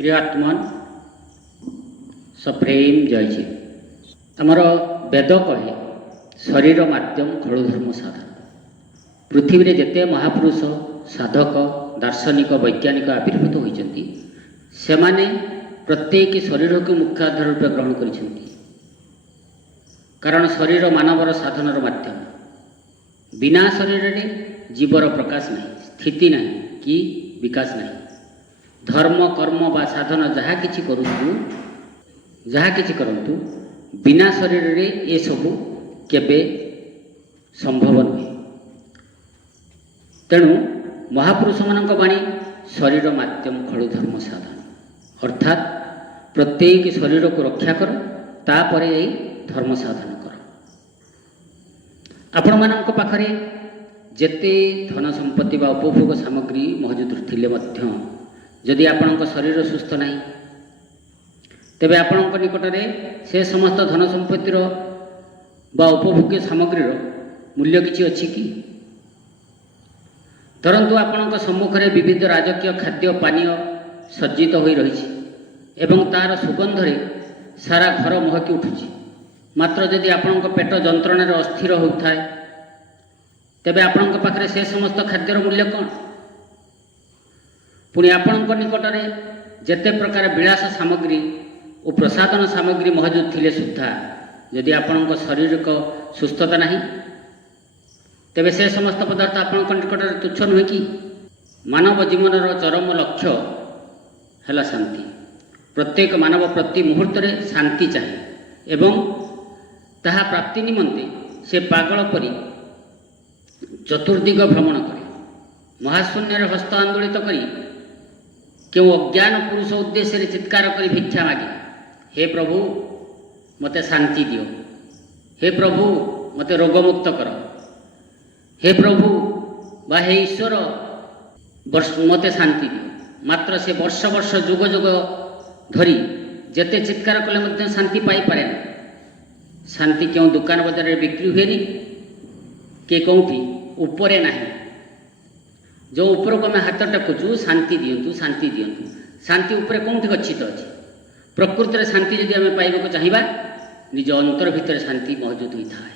प्रिय आत्मन सप्रेम जयजी आमर वेद कहे शरीर माध्यम खलुधर्म साधन पृथ्वी रे जेते महापुरुष साधक दार्शनिक वैज्ञानिक आविर्भूत होती सेमाने प्रत्येक शरीर को मुख्य आधार रूप ग्रहण करिसेंती। कारण शरीर मानवर साधनर माध्यम बिना शरीर रे जीवर प्रकाश नहीं, स्थिति नहीं कि विकास नहीं। धर्म कर्म बा साधन जहाँ किछि करंतु बिना शरीर रे ये सबू केबे संभव नुहे। तेणु महापुरुष मानक बाणी शरीर माध्यम खलुधर्म साधन अर्थात प्रत्येक शरीर को रक्षा कर तापर यही धर्म साधन कर। आपण मानक पाखरे जेते धन संपत्ति बा उपभोग सामग्री मौजूद थिले मध्य जदि आपणक शरीर सुस्थ नहीं तेबे आपणक निकटरे से समस्त धन संपत्तिर बा उपभोग्य सामग्रीर मूल्य किछि अछि कि? धरतु आपणक सम्मुखरे विविध राजकीय खाद्य पानीय सज्जित होई रहिछि एवं तार सुगंधरे सारा घर महकी उठुछि, मात्र जदि आपणक पेट जंत्रणा अस्थिर होउथाय तेबे आपणक पाखरे से समस्त खाद्यर मूल्य कौन? पुणी आपणक निकटरे जेते प्रकार विलास सामग्री और प्रसाधन सामग्री मौजूद थिले सुद्धा यदि आपणक शारीरिक सुस्थता नहीं तेबे से समस्त पदार्थ आपणक निकटरे तुच्छ नुहे कि? मानव जीवनर चरम लक्ष्य है शांति। प्रत्येक मानव प्रति मुहूर्त शांति चाहे एवं ताहा प्राप्ति निमंते से पागल परी चतुर्दिग भ्रमण करे, महाशून्य हस्त आंदोलित करी क्यों अज्ञान पुरुष उद्देश्य चित्कार करी भिक्षा मागे, हे प्रभु मते शांति दियो, हे प्रभु मते रोगमुक्त कर, हे प्रभु बा हे ईश्वर मते शांति दियो। मात्र से वर्ष वर्ष जुग जुग धरी जेते चित्कार कले मध्य शांति पाई पारे ना। शांति क्यों दुकान बजार में बिक्री हुए कि कौटी उपरे नहीं, जो ऊपर को आम हाथ टेकुचु शांति दियंतु शांति दियंतु, शांति उपरे कौटी गच्छित अच्छे। प्रकृति में शांति जदि आम पाइबा चाहिए निज अंतर भितर शांति मौजूद होता है।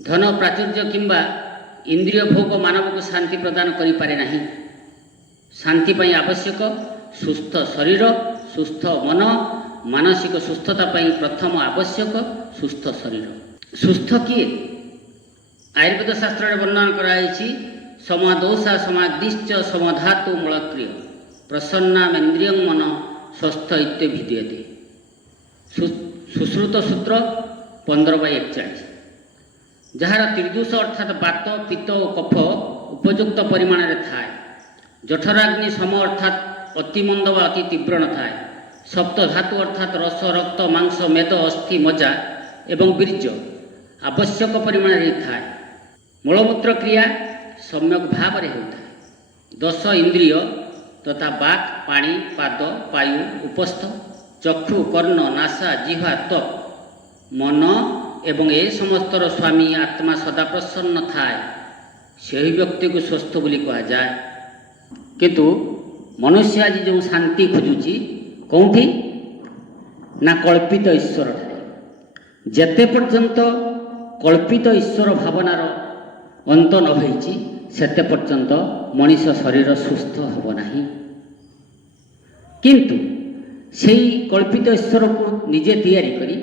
धन प्राचुर्य किंबा इंद्रिय भोग मानव को शांति प्रदान करि पारे नहीं। शांति पाई आवश्यक सुस्थ शरीर, सुस्थ मन, मानसिक सुस्थता पाई प्रथम आवश्यक सुस्थ शरीर। सुस्थ किए? आयुर्वेद शास्त्र वर्णन कराई समादोषा समाग्निश्च समधातु मूलक्रिय प्रसन्नामेन्द्रियं मन स्वस्थ इत्यभिधीयते। सुश्रुत सूत्र 15/41 जार त्रिदोष अर्थात बात पित्त और कफ उपयुक्त परिमाण रे थाए। जठराग्नि सम अर्थात अति मंद व अति तीव्र न थाए। सप्त धातु अर्थात रस रक्त मांस मेद अस्थि मज्जा एवं बीर्ज आवश्यक परिमाण रे थाए। मूलमूत्र क्रिया सम्यक भाव रे होता है। 10 इंद्रिय तथा बाक पानी पाद पायु उपस्थ चक्षु कर्ण नासा जिह्वा त्वक मन एवं ए समस्तर स्वामी आत्मा सदा प्रसन्न थाए से व्यक्ति को स्वस्थ बोली कहा जाए। किंतु मनुष्य आज जो शांति खोजुची कौटी ना कल्पित ईश्वर जेते पर्यंत कल्पित ईश्वर भावनार अंत न होईची सेते पर्यंत मनीष शरीर सुस्थ होब नहीं। किंतु सेई कल्पित ईश्वर को निजे तैयारी करी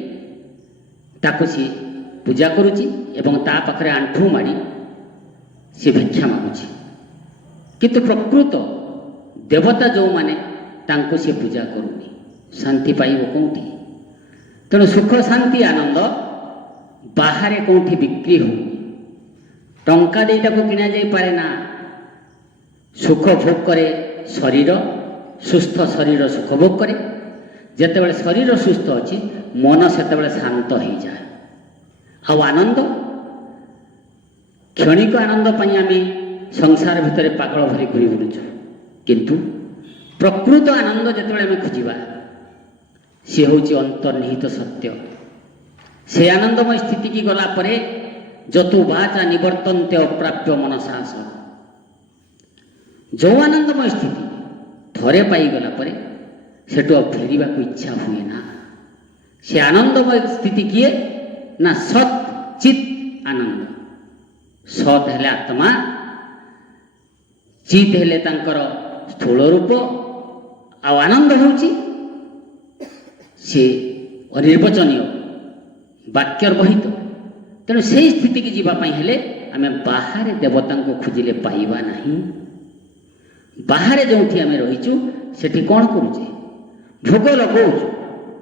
ताको सी पूजा करुची एवं ता पाखरे आंठू माड़ी सी भिक्षा मागुची। किंतु प्रकृत देवता जो माने तांको सी पूजा करूनी शांति पाइब कौटी? तेणु सुख शांति आनंद बाहर कौटी बिक्री हो टंका देटा को किना जाई पारे ना। सुख भोग करे शरीर, सुस्थ शरीर सुख भोग करे। जेतेबेले शरीर सुस्थ अच्छी मन सेतेबेले शांत हो जाए। आनंद क्षणिक आनंद पाई आम संसार भितर पागल भरी घूरी बुलुचु, किंतु प्रकृत आनंद जेतेबेले आम खोजिबा सी होची अंतर्निहित सत्य। से आनंदमय स्थिति की गला परे जतु वाचा निवर्तन्ते अप्राप्य मनसा। जो आनंदमय स्थिति ଥରେ ପାଇଗଲା ପରେ ସେଠୁ ଆଉ ଫେରିବାକୁ ଇଚ୍ଛା ହୁଏ ନା। ସେ ଆନନ୍ଦମୟ ସ୍ଥିତି କିଏ ନା ସତ୍ ଚିତ୍ ଆନନ୍ଦ। ସତ୍ ହେଲେ ଆତ୍ମା, ଚିତ୍ ହେଲେ ତାଙ୍କର ସ୍ଥୂଳ ରୂପ, ଆଉ ଆନନ୍ଦ ହେଉଛି ସେ ଅନିର୍ବଚନୀୟ ବାକ୍ୟର୍ବହିତ। ତେଣୁ ସେହି ସ୍ଥିତିକି ଯିବା ପାଇଁ ହେଲେ ଆମେ ବାହାରେ ଦେବତାଙ୍କୁ ଖୋଜିଲେ ପାଇବା ନାହିଁ। ବାହାରେ ଯେଉଁଠି ଆମେ ରହିଛୁ ସେଠି କ'ଣ କରୁଛେ? ଭୋଗ ଲଗାଉଛୁ।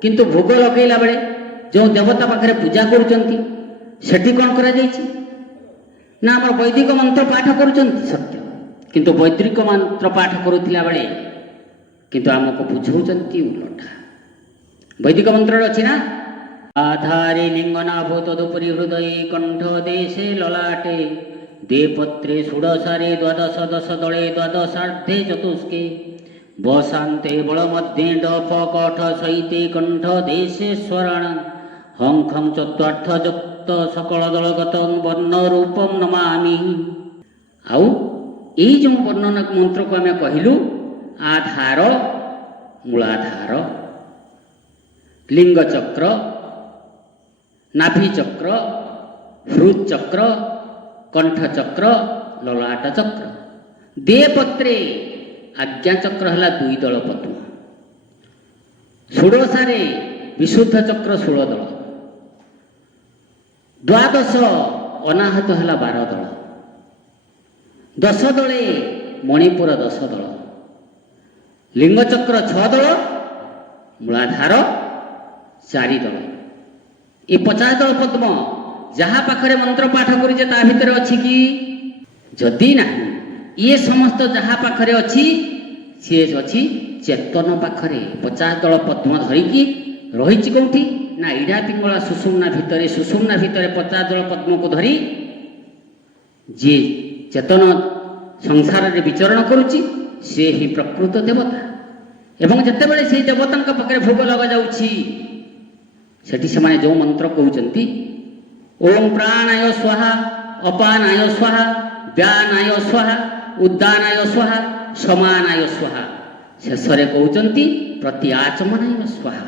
କିନ୍ତୁ ଭୋଗ ଲଗାଇଲା ବେଳେ ଯେଉଁ ଦେବତା ପାଖରେ ପୂଜା କରୁଛନ୍ତି ସେଠି କ'ଣ କରାଯାଇଛି ନା ଆମର ବୈଦିକ ମନ୍ତ୍ର ପାଠ କରୁଛନ୍ତି ସତ୍ୟ, କିନ୍ତୁ ବୈଦିକ ମନ୍ତ୍ର ପାଠ କରୁଥିଲା ବେଳେ କିନ୍ତୁ ଆମକୁ ବୁଝାଉଛନ୍ତି ଉଲଟା। ବୈଦିକ ମନ୍ତ୍ରରେ ଅଛି ନା, ଆଧାରେ ଲିଙ୍ଗନାଭ ତଦୁପରି ହୃଦୟ କଣ୍ଠ ଦେଶେ ଲଲାଟେ ଦେପତ୍ରେ ଷୋଡ଼ଶାରେ ଦ୍ୱାଦଶ ଦଶ ଦଳେ ଦ୍ୱାଦଶାର୍ଦ୍ଧେ ଚତୁଷ୍କେ ବସାନ୍ତେ ବଳ ମଧ୍ୟ ଡପ କଠ ସହିତେ କଣ୍ଠ ଦେଶେ ସ୍ୱରାଣ ହଂଖଂ ଚତ୍ୱାର୍ଥ ଯୁକ୍ତ ସକଳ ଦଳଗତ ବର୍ଣ୍ଣ ରୂପಂ ନମାମି। ଆଉ ଏଇ ଯେଉଁ ବର୍ଣ୍ଣନା ମନ୍ତ୍ରକୁ ଆମେ କହିଲୁ, ଆଧାର ମୂଳାଧାର, ଲିଙ୍ଗଚକ୍ର, ନାଭିଚକ୍ର, ହୃଦଚକ୍ର, କଣ୍ଠଚକ୍ର, ଲଲାଟ ଚକ୍ର। ଦେପତ୍ରେ ଆଜ୍ଞାଚକ୍ର ହେଲା 2 ଦଳ ପଦ୍ମ, ଷୋଡ଼ଶାରେ ବିଶୁଦ୍ଧ ଚକ୍ର 16 ଦଳ, ଦ୍ୱାଦଶ ଅନାହତ ହେଲା 12 ଦଳ, 10 ଦଳେ ମଣିପୁର 10 ଦଳ, ଲିଙ୍ଗଚକ୍ର 6 ଦଳ, ମୂଳାଧାର 4 ଦଳ। ଏ 50 ଦଳ ପଦ୍ମ ଯାହା ପାଖରେ ମନ୍ତ୍ର ପାଠ କରୁଛେ ତା ଭିତରେ ଅଛି କି? ଯଦି ନାହିଁ, ଇଏ ସମସ୍ତ ଯାହା ପାଖରେ ଅଛି ସିଏ ଅଛି ଚେତନ ପାଖରେ। 50 ଦଳ ପଦ୍ମ ଧରିକି ରହିଛି କେଉଁଠି ନା ଇଡ଼ା ପିଙ୍ଗଳା ସୁଷୁମ୍ନା ଭିତରେ। ସୁଷୁମ୍ନା ଭିତରେ 50 ଦଳ ପଦ୍ମକୁ ଧରି ଯିଏ ଚେତନ ସଂସାରରେ ବିଚରଣ କରୁଛି ସେ ହିଁ ପ୍ରକୃତ ଦେବତା। ଏବଂ ଯେତେବେଳେ ସେହି ଦେବତାଙ୍କ ପାଖରେ ଭୋଗ ଲଗାଯାଉଛି ସେଠି ସେମାନେ ଯେଉଁ ମନ୍ତ୍ର କହୁଛନ୍ତି, ଓಂ ପ୍ରାଣାୟ ସ୍ୱାହା, ଅପାନାୟ ସ୍ୱାହା, ବ୍ୟାନାୟ ସ୍ୱାହା, ଉଦ୍ଦାନାୟ ସ୍ୱାହା, ସମାନାୟ ସ୍ୱାହା, ଶେଷରେ କହୁଛନ୍ତି ପ୍ରତି ଆଚମନାୟ ସ୍ୱାହା।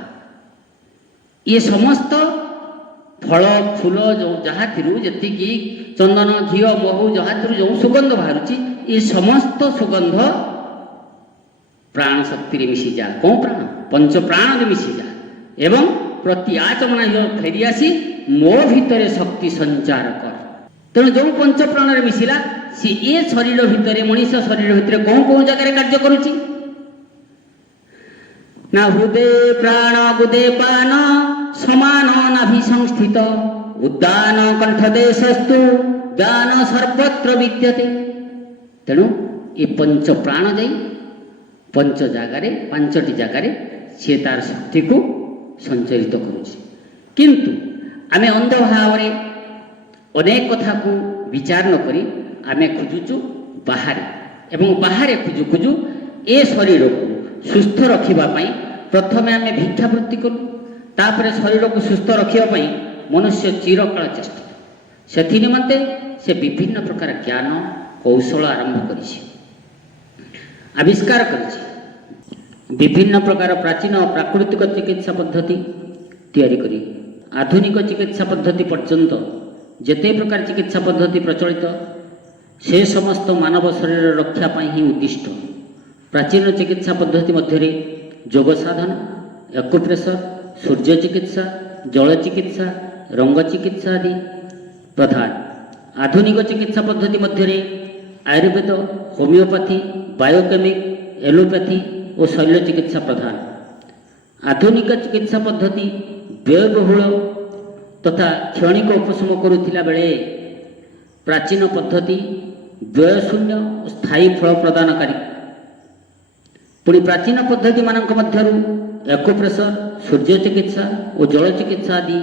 ଇଏ ସମସ୍ତ ଫଳ ଫୁଲ ଯେଉଁ ଯାହାଥିରୁ ଯେତିକି ଚନ୍ଦନ ଘିଅ ମହୁ ଯାହାଥିରୁ ଯେଉଁ ସୁଗନ୍ଧ ବାହାରୁଛି ଏ ସମସ୍ତ ସୁଗନ୍ଧ ପ୍ରାଣ ଶକ୍ତିରେ ମିଶିଯା। କେଉଁ ପ୍ରାଣ? ପଞ୍ଚ ପ୍ରାଣରେ ମିଶିଯା ଏବଂ ପ୍ରତି ଆଚମନାୟ ଫେରି ଆସି ମୋ ଭିତରେ ଶକ୍ତି ସଞ୍ଚାର କର। ତେଣୁ ଯେଉଁ ପଞ୍ଚ ପ୍ରାଣରେ ମିଶିଲା ସେ ଏ ଶରୀର ଭିତରେ, ମଣିଷ ଶରୀର ଭିତରେ କେଉଁ ଜାଗାରେ କାର୍ଯ୍ୟ କରୁଛି ନା ହୃଦେ ପ୍ରାଣ ଗୁଦେ ପାନ ସମାନ ନାଭି ସଂସ୍ଥିତ ଉଦ୍ଦାନ କଣ୍ଠଦେଶସ୍ତୁ ଦାନ ସର୍ବତ୍ର ବିଦ୍ୟତେ। ତେଣୁ ଏ ପଞ୍ଚ ପ୍ରାଣ ଯାଇ ପଞ୍ଚ ଜାଗାରେ, 5ଟି ଜାଗାରେ ସେ ତାର ଶକ୍ତିକୁ ସଞ୍ଚରିତ କରୁଛି। କିନ୍ତୁ ଆମେ ଅନ୍ଧ ଭାବରେ ଅନେକ କଥାକୁ ବିଚାର ନ କରି ଆମେ ଖୋଜୁଛୁ ବାହାରେ, ଏବଂ ବାହାରେ ଖୋଜୁ ଖୋଜୁ ଏ ଶରୀରକୁ ସୁସ୍ଥ ରଖିବା ପାଇଁ ପ୍ରଥମେ ଆମେ ଭିକ୍ଷାବୃତ୍ତି କରୁ, ତାପରେ ଶରୀରକୁ ସୁସ୍ଥ ରଖିବା ପାଇଁ ମନୁଷ୍ୟ ଚିରକାଳ ଚେଷ୍ଟା। ସେଥି ନିମନ୍ତେ ସେ ବିଭିନ୍ନ ପ୍ରକାର ଜ୍ଞାନ କୌଶଳ ଆରମ୍ଭ କରିଛି, ଆବିଷ୍କାର କରିଛି। ବିଭିନ୍ନ ପ୍ରକାର ପ୍ରାଚୀନ ପ୍ରାକୃତିକ ଚିକିତ୍ସା ପଦ୍ଧତି ତିଆରି କରି ଆଧୁନିକ ଚିକିତ୍ସା ପଦ୍ଧତି ପର୍ଯ୍ୟନ୍ତ ଯେତେ ପ୍ରକାର ଚିକିତ୍ସା ପଦ୍ଧତି ପ୍ରଚଳିତ ସେ ସମସ୍ତ ମାନବ ଶରୀର ରକ୍ଷା ପାଇଁ ହିଁ ଉଦ୍ଦିଷ୍ଟ। ପ୍ରାଚୀନ ଚିକିତ୍ସା ପଦ୍ଧତି ମଧ୍ୟରେ ଯୋଗ ସାଧନ, ଏକୁପ୍ରେସର, ସୂର୍ଯ୍ୟ ଚିକିତ୍ସା, ଜଳ ଚିକିତ୍ସା, ରଙ୍ଗ ଚିକିତ୍ସା ଆଦି ପ୍ରଧାନ। ଆଧୁନିକ ଚିକିତ୍ସା ପଦ୍ଧତି ମଧ୍ୟରେ ଆୟୁର୍ବେଦ, ହୋମିଓପାଥି, ବାୟୋକେମିକ୍, ଏଲୋପାଥି ଓ ଶଲ୍ୟ ଚିକିତ୍ସା ପ୍ରଧାନ। ଆଧୁନିକ ଚିକିତ୍ସା ପଦ୍ଧତି ବ୍ୟୟବହୁଳ ତଥା କ୍ଷଣିକ ଉପଶମ କରୁଥିଲା ବେଳେ ପ୍ରାଚୀନ ପଦ୍ଧତି ବ୍ୟୟଶୂନ୍ୟ ଓ ସ୍ଥାୟୀ ଫଳ ପ୍ରଦାନକାରୀ। ପୁଣି ପ୍ରାଚୀନ ପଦ୍ଧତିମାନଙ୍କ ମଧ୍ୟରୁ ଏକୁପ୍ରେସର, ସୂର୍ଯ୍ୟ ଚିକିତ୍ସା ଓ ଜଳ ଚିକିତ୍ସା ଆଦି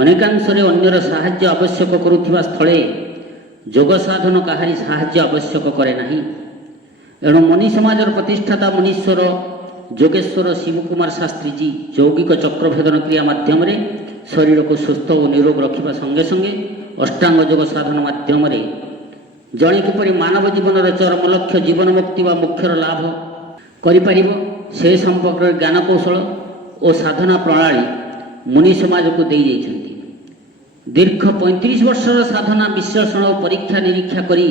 ଅନେକାଂଶରେ ଅନ୍ୟର ସାହାଯ୍ୟ ଆବଶ୍ୟକ କରୁଥିବା ସ୍ଥଳେ ଯୋଗ ସାଧନ କାହାରି ସାହାଯ୍ୟ ଆବଶ୍ୟକ କରେ ନାହିଁ। ଏଣୁ ମନି ସମାଜର ପ୍ରତିଷ୍ଠାତା ମୁନୀଶ୍ୱର ଯୋଗେଶ୍ୱର ଶିବକୁମାର ଶାସ୍ତ୍ରୀଜୀ ଯୌଗିକ ଚକ୍ରଭେଦନ କ୍ରିୟା ମାଧ୍ୟମରେ ଶରୀରକୁ ସୁସ୍ଥ ଓ ନିରୋଗ ରଖିବା ସଙ୍ଗେ ସଙ୍ଗେ ଅଷ୍ଟାଙ୍ଗ ଯୋଗ ସାଧନ ମାଧ୍ୟମରେ ଜଣେ କିପରି ମାନବ ଜୀବନର ଚରମ ଲକ୍ଷ୍ୟ ଜୀବନ ମୁକ୍ତି ବା ମୋକ୍ଷର ଲାଭ କରିପାରିବ ସେ ସମ୍ପର୍କରେ ଜ୍ଞାନ କୌଶଳ ଓ ସାଧନା ପ୍ରଣାଳୀ ମୁନି ସମାଜକୁ ଦେଇଯାଇଛନ୍ତି। ଦୀର୍ଘ 35 ବର୍ଷର ସାଧନା ବିଶ୍ଳେଷଣ ଓ ପରୀକ୍ଷା ନିରୀକ୍ଷା କରି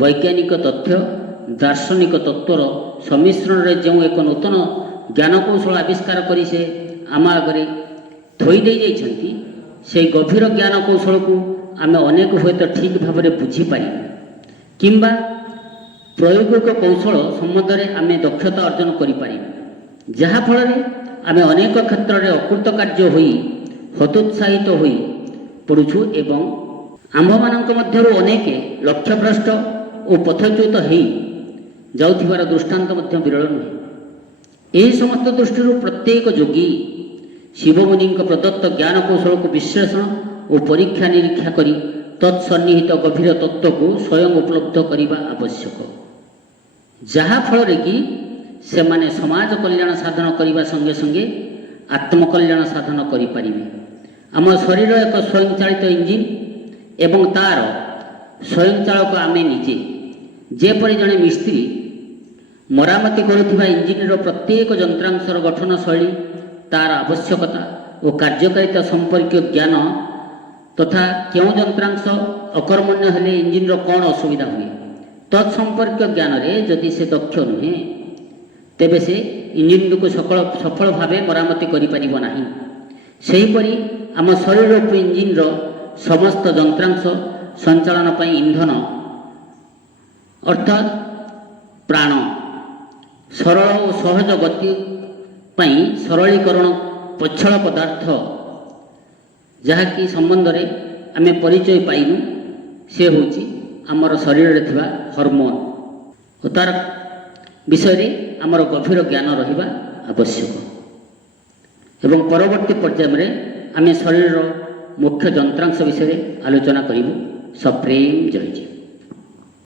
ବୈଜ୍ଞାନିକ ତଥ୍ୟ ଦାର୍ଶନିକ ତତ୍ତ୍ୱର ସମ୍ମିଶ୍ରଣରେ ଯେଉଁ ଏକ ନୂତନ ଜ୍ଞାନ କୌଶଳ ଆବିଷ୍କାର କରି ସେ ଆମ ଆଗରେ ଥୋଇ ଦେଇଯାଇଛନ୍ତି, ସେହି ଗଭୀର ଜ୍ଞାନ କୌଶଳକୁ ଆମେ ଅନେକ ହୁଏତ ଠିକ୍ ଭାବରେ ବୁଝିପାରିବୁ କିମ୍ବା ପ୍ରାୟୋଗିକ କୌଶଳ ସମ୍ବନ୍ଧରେ ଆମେ ଦକ୍ଷତା ଅର୍ଜନ କରିପାରିବୁ, ଯାହାଫଳରେ ଆମେ ଅନେକ କ୍ଷେତ୍ରରେ ଅକୃତକାର୍ଯ୍ୟ ହୋଇ ହତୋତ୍ସାହିତ ହୋଇ ପଡ଼ୁଛୁ ଏବଂ ଆମ୍ଭମାନଙ୍କ ମଧ୍ୟରୁ ଅନେକ ଲକ୍ଷ୍ୟଭ୍ରଷ୍ଟ ଓ ପଥଚ୍ୟୁତ ହୋଇ ଯାଉଥିବାର ଦୃଷ୍ଟାନ୍ତ ମଧ୍ୟ ବିରଳ ନୁହେଁ। ଏହି ସମସ୍ତ ଦୃଷ୍ଟିରୁ ପ୍ରତ୍ୟେକ ଯୋଗୀ ଶିବମୁନିଙ୍କ ପ୍ରଦତ୍ତ ଜ୍ଞାନ କୌଶଳକୁ ବିଶ୍ଳେଷଣ ଓ ପରୀକ୍ଷା ନିରୀକ୍ଷା କରି ତତ୍ସନ୍ନିହିତ ଗଭୀର ତତ୍ତ୍ୱକୁ ସ୍ୱୟଂ ଉପଲବ୍ଧ କରିବା ଆବଶ୍ୟକ, ଯାହାଫଳରେ କି ସେମାନେ ସମାଜ କଲ୍ୟାଣ ସାଧନ କରିବା ସଙ୍ଗେ ସଙ୍ଗେ ଆତ୍ମକଲ୍ୟାଣ ସାଧନ କରିପାରିବେ। ଆମ ଶରୀର ଏକ ସ୍ୱୟଂଚାଳିତ ଇଞ୍ଜିନ୍ ଏବଂ ତା'ର ସ୍ୱୟଂଚାଳକ ଆମେ ନିଜେ। ଯେପରି ଜଣେ ମିସ୍ତ୍ରୀ ମରାମତି କରୁଥିବା ଇଞ୍ଜିନ୍ର ପ୍ରତ୍ୟେକ ଯନ୍ତ୍ରାଂଶର ଗଠନ ଶୈଳୀ, ତା'ର ଆବଶ୍ୟକତା ଓ କାର୍ଯ୍ୟକାରିତା ସମ୍ପର୍କୀୟ ଜ୍ଞାନ ତଥା କେଉଁ ଯନ୍ତ୍ରାଂଶ ଅକର୍ମଣ୍ୟ ହେଲେ ଇଞ୍ଜିନ୍ର କ'ଣ ଅସୁବିଧା ହୁଏ ତତ୍ସମ୍ପର୍କୀୟ ଜ୍ଞାନରେ ଯଦି ସେ ଦକ୍ଷ ନୁହେଁ, ତେବେ ସେ ଇଞ୍ଜିନ୍କୁ ସଫଳ ଭାବେ ମରାମତି କରିପାରିବ ନାହିଁ। ସେହିପରି ଆମ ଶରୀରକୁ ଇଞ୍ଜିନ୍ର ସମସ୍ତ ଯନ୍ତ୍ରାଂଶ ସଞ୍ଚାଳନ ପାଇଁ ଇନ୍ଧନ ଅର୍ଥାତ୍ ପ୍ରାଣ, ସରଳ ଓ ସହଜ ଗତି ପାଇଁ ସରଳୀକରଣ ପଚ୍ଛଳ ପଦାର୍ଥ, ଯାହାକି ସମ୍ବନ୍ଧରେ ଆମେ ପରିଚୟ ପାଇନୁ, ସେ ହେଉଛି ଆମର ଶରୀରରେ ଥିବା ହର୍ମୋନ୍ ଓ ତା'ର ବିଷୟରେ ଆମର ଗଭୀର ଜ୍ଞାନ ରହିବା ଆବଶ୍ୟକ। ଏବଂ ପରବର୍ତ୍ତୀ ପର୍ଯ୍ୟାୟରେ ଆମେ ଶରୀରର ମୁଖ୍ୟ ଯନ୍ତ୍ରାଂଶ ବିଷୟରେ ଆଲୋଚନା କରିବୁ। ସପ୍ରେମ ଜୟଜୀ।